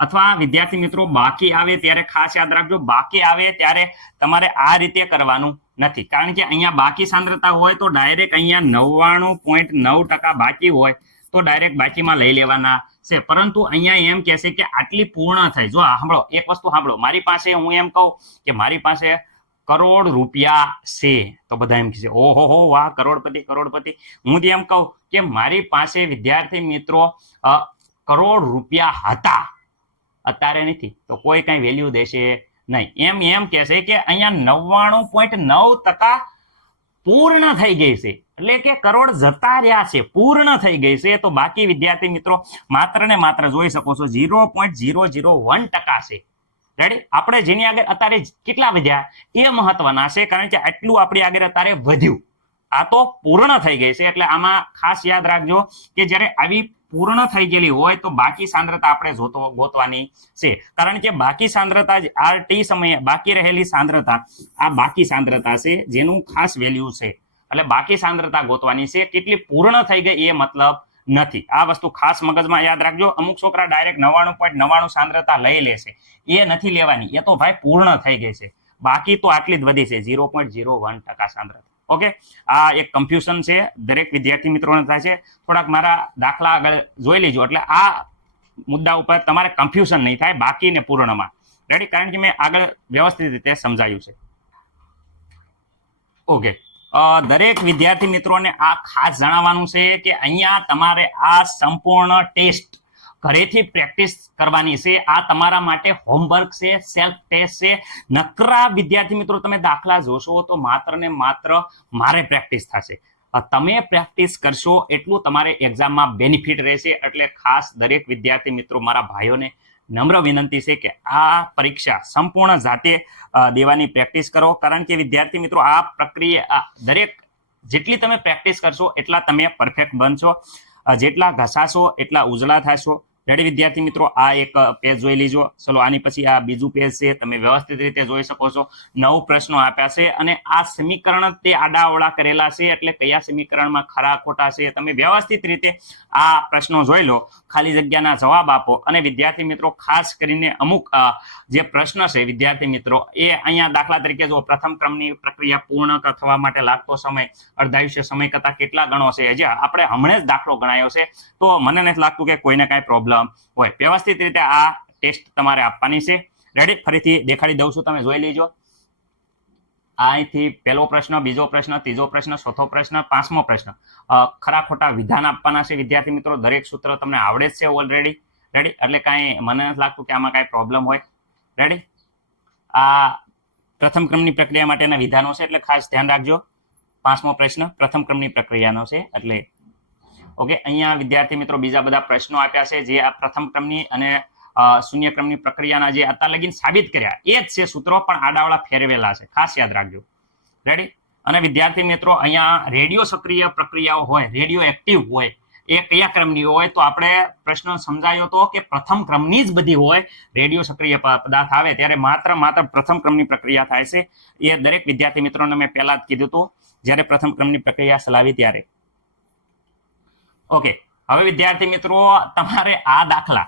અથવા વિદ્યાર્થી મિત્રો બાકી આવે ત્યારે ખાસ યાદ રાખજો, બાકી આવે ત્યારે તમારે આ રીતે કરવાનું નથી. કારણ કે અહીંયા બાકી સાંદ્રતા હોય તો ડાયરેક્ટ અહીંયા 99.9% બાકી હોય તો ડાયરેક્ટ બાકીમાં લઈ લેવાના છે. પરંતુ અહીંયા એમ કહેશે કે આટલી પૂર્ણ થઈ. જો સાંભળો, એક વસ્તુ સાંભળો, મારી પાસે હું એમ કહું કે મારી પાસે કરોડ રૂપિયા છે તો બધા એમ કહેશે ઓહો હો વાહ કરોડપતિ. હું એમ કહું કે મારી પાસે વિદ્યાર્થી મિત્રો કરોડ રૂપિયા હતા, અત્યારે નથી, તો કોઈ કઈ વેલ્યુ દેશે નહીં. એમ કહેશે કે અહીંયા 99.9% પૂર્ણ થઈ ગઈ છે, એટલે કે કરોડ જતા રહ્યા છે, પૂર્ણ થઈ ગઈ છે. તો બાકી વિદ્યાર્થી મિત્રો માત્ર ને માત્ર જોઈ શકો છો 0.001% છે. રેડી. આપણે જેની આગળ અત્યારે કેટલા વધ્યા એ મહત્વના છે, કારણ કે આટલું આપણી આગળ અત્યારે વધ્યું. આ તો પૂર્ણ થઈ ગઈ છે, એટલે આમાં ખાસ યાદ રાખજો કે જ્યારે આવી પૂર્ણ થઈ ગયેલી હોય તો બાકી સાંદ્રતા આપણે ગોતવાની છે, કારણ કે બાકી સાંદ્રતા આ ટી સમયે બાકી રહેલી સાંદ્રતા આ બાકી સાંદ્રતા છે જેનું ખાસ વેલ્યુ છે, એટલે બાકી સાંદ્રતા ગોતવાની છે. કેટલી પૂર્ણ થઈ ગઈ એ મતલબ નથી. આ વસ્તુ ખાસ મગજમાં યાદ રાખજો. અમુક છોકરા ડાયરેક્ટ 99.99 સાંદ્રતા લઈ લેશે, એ નથી લેવાની. એ તો ભાઈ પૂર્ણ થઈ ગઈ છે, બાકી તો આટલી જ વધી છે 0.01% સાંદ્રતા. ઓકે, આ એક કન્ફ્યુઝન છે દરેક વિદ્યાર્થી મિત્રોને થાય છે. થોડાક મારા દાખલા આગળ જોઈ લેજો, એટલે આ મુદ્દા ઉપર તમારે કન્ફ્યુઝન નહીં થાય બાકી ને પૂર્ણમાં. રેડી, કારણ કે મેં આગળ વ્યવસ્થિત રીતે સમજાયું છે. ઓકે, દરેક વિદ્યાર્થી મિત્રોને આ ખાસ જણાવવાનું છે કે અહીંયા તમારે આ સંપૂર્ણ ટેસ્ટ ઘરેથી પ્રેક્ટિસ કરવાની છે. આ તમારા માટે હોમવર્ક છે, સેલ્ફ ટેસ્ટ છે. નકરા વિદ્યાર્થી મિત્રો તમે દાખલા જોશો તો માત્ર ને માત્ર મારે પ્રેક્ટિસ થશે. તમે પ્રેક્ટિસ કરશો એટલું તમારે એક્ઝામમાં બેનિફિટ રહેશે. એટલે ખાસ દરેક વિદ્યાર્થી મિત્રો, મારા ભાઈઓને નમ્ર વિનંતી છે કે આ પરીક્ષા સંપૂર્ણ જાતે દેવાની પ્રેક્ટિસ કરો, કારણ કે વિદ્યાર્થી મિત્રો આ પ્રક્રિયા દરેક જેટલી તમે પ્રેક્ટિસ કરશો એટલા તમે પરફેક્ટ બનશો. જેટલા ઘસાશો એટલા ઉજળા થશો. રેડી વિદ્યાર્થી મિત્રો, આ એક પેજ જોઈ લીજો. ચલો, આની પછી આ બીજું પેજ છે, તમે વ્યવસ્થિત રીતે જોઈ શકો છો. 9 પ્રશ્નો આપ્યા છે અને આ સમીકરણ તે આડાઅવળા કરેલા છે, એટલે કયા સમીકરણમાં ખરા ખોટા છે તમે વ્યવસ્થિત રીતે આ પ્રશ્નો જોઈ લો, ખાલી જગ્યાના જવાબ આપો. અને વિદ્યાર્થી મિત્રો ખાસ કરીને અમુક જે પ્રશ્ન છે વિદ્યાર્થી મિત્રો, એ અહીંયા દાખલા તરીકે જો પ્રથમ ક્રમની પ્રક્રિયા પૂર્ણ થવા માટે લાગતો સમય અર્ધાયુષ્ય સમય કરતા કેટલા ગણો છે. હજી આપણે હમણાં જ દાખલો ગણાયો છે, તો મને નથી લાગતું કે કોઈને કાંઈ પ્રોબ્લેમ હોય. વ્યવસ્થિત રીતે આ ટેસ્ટ તમારે આપવાની છે. રેડી, ફરીથી દેખાડી દઉં છું, તમે જોઈ લેજો. અહીંથી પહેલો પ્રશ્ન, બીજો પ્રશ્ન, ત્રીજો પ્રશ્ન, ચોથો પ્રશ્ન, પાંચમો પ્રશ્ન. ખરા ખોટા વિધાન આપવાના છે વિદ્યાર્થી મિત્રો. દરેક સૂત્ર તમને આવડે જ છે ઓલરેડી. રેડી, એટલે કાંઈ મને નથી લાગતું કે આમાં કાંઈ પ્રોબ્લેમ હોય. રેડી, આ પ્રથમ ક્રમની પ્રક્રિયા માટેના વિધાનો છે, એટલે ખાસ ધ્યાન રાખજો. પાંચમો પ્રશ્ન પ્રથમ ક્રમની પ્રક્રિયાનો છે, એટલે ઓકે. અહીંયા વિદ્યાર્થી મિત્રો બીજા બધા પ્રશ્નો આપ્યા છે જે આ પ્રથમ ક્રમની અને શૂન્ય ક્રમની પ્રક્રિયાના જે અત્યાર લગીને સાબિત કર્યા એ જ છે સૂત્રો, પણ આડાવાળા ફેરવેલા છે, ખાસ યાદ રાખજો. રેડી, અને વિદ્યાર્થી મિત્રો અહીંયા રેડિયો સક્રિય પ્રક્રિયાઓ હોય, રેડિયો એક્ટિવ હોય, એ કયા ક્રમની હોય? તો આપણે પ્રશ્ન સમજાયો હતો કે પ્રથમ ક્રમની જ બધી હોય. રેડિયો સક્રિય પદાર્થ આવે ત્યારે માત્ર પ્રથમ ક્રમની પ્રક્રિયા થાય છે. એ દરેક વિદ્યાર્થી મિત્રોને મેં પહેલા જ કીધું હતું જ્યારે પ્રથમ ક્રમની પ્રક્રિયા ચલાવી ત્યારે. ઓકે, હવે વિદ્યાર્થી મિત્રો તમારે આ દાખલા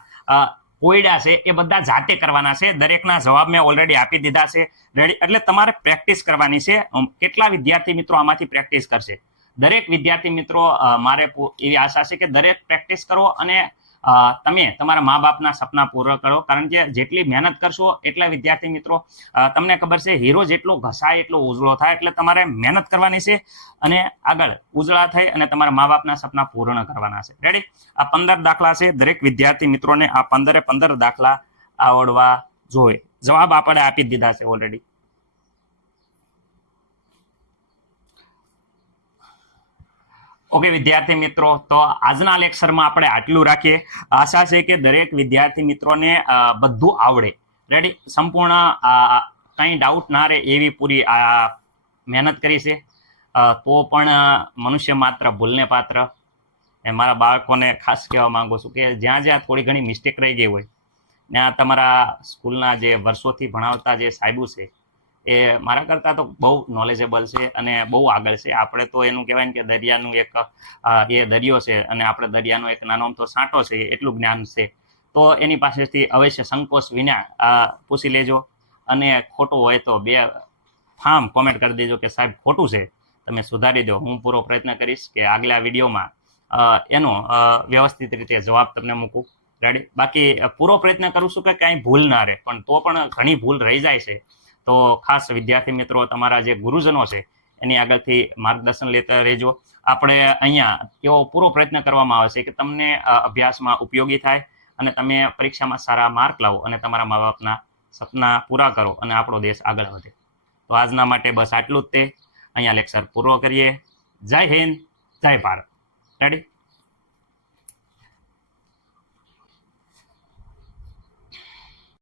કોયડા છે એ બધા જાતે કરવાના છે. દરેકના જવાબ મેં ઓલરેડી આપી દીધા છે. રેડી, એટલે તમારે પ્રેક્ટિસ કરવાની છે. કેટલા વિદ્યાર્થી મિત્રો આમાંથી પ્રેક્ટિસ કરશે? દરેક વિદ્યાર્થી મિત્રો, મારે એવી આશા છે કે દરેક પ્રેક્ટિસ કરો અને તમે તમારા મા બાપના સપના પૂરા કરો, કારણ કે જેટલી મહેનત કરશો એટલા વિદ્યાર્થી મિત્રો તમને ખબર છે હીરો જેટલો ઘસાય એટલો ઉજળો થાય. એટલે તમારે મહેનત કરવાની છે અને આગળ ઉજળા થઈ અને તમારા મા બાપના સપના પૂર્ણ કરવાના છે. રેડી, આ 15 દાખલા છે. દરેક વિદ્યાર્થી મિત્રોને આ 15 દાખલા આવડવા જોઈએ. જવાબ આપણે આપી દીધા છે ઓલરેડી. ઓકે વિદ્યાર્થી મિત્રો, તો આજના લેક્ચરમાં આપણે આટલું રાખીએ. આશા છે કે દરેક વિદ્યાર્થી મિત્રોને બધું આવડે. રેડી, સંપૂર્ણ કંઈ ડાઉટ ના રહે એવી પૂરી મહેનત કરી છે. તો પણ મનુષ્ય માત્ર ભૂલને પાત્ર. મારા બાળકોને ખાસ કહેવા માંગુ છું કે જ્યાં જ્યાં થોડી ઘણી મિસ્ટેક રહી ગઈ હોય ત્યાં તમારા સ્કૂલના જે વર્ષોથી ભણાવતા જે સાહેબો છે એ મારા કરતાં તો બહુ નોલેજેબલ છે અને બહુ આગળ છે. આપણે તો એનું કહેવાય ને કે દરિયાનું એક એ દરિયો છે અને આપણે દરિયાનો એક નાનો અમથો સાંટો છે, એટલું જ્ઞાન છે. તો એની પાસેથી અવશ્ય સંકોચ વિના પૂછી લેજો, અને ખોટું હોય તો બે ફાર્મ કોમેન્ટ કરી દેજો કે સાહેબ ખોટું છે, તમે સુધારી દો. હું પૂરો પ્રયત્ન કરીશ કે આગલા વિડીયોમાં એનો વ્યવસ્થિત રીતે જવાબ તમને મૂકું. રેડી, બાકી પૂરો પ્રયત્ન કરું છું કે કાંઈ ભૂલ ના રહે, પણ તો પણ ઘણી ભૂલ રહી જાય છે. તો ખાસ વિદ્યાર્થી મિત્રો, તમારા જે ગુરુજનો છે એની આગળથી માર્ગદર્શન લેતા રહેજો. આપણે અહીંયા એવો પૂરો પ્રયત્ન કરવામાં આવે છે કે તમને અભ્યાસમાં ઉપયોગી થાય અને તમે પરીક્ષામાં સારા માર્ક લાવો અને તમારા મા બાપના સપના પૂરા કરો અને આપણો દેશ આગળ વધે. તો આજના માટે બસ આટલું જ તે. અહીંયા લેક્ચર પૂરો કરીએ. જય હિન્દ, જય ભારત. રેડી.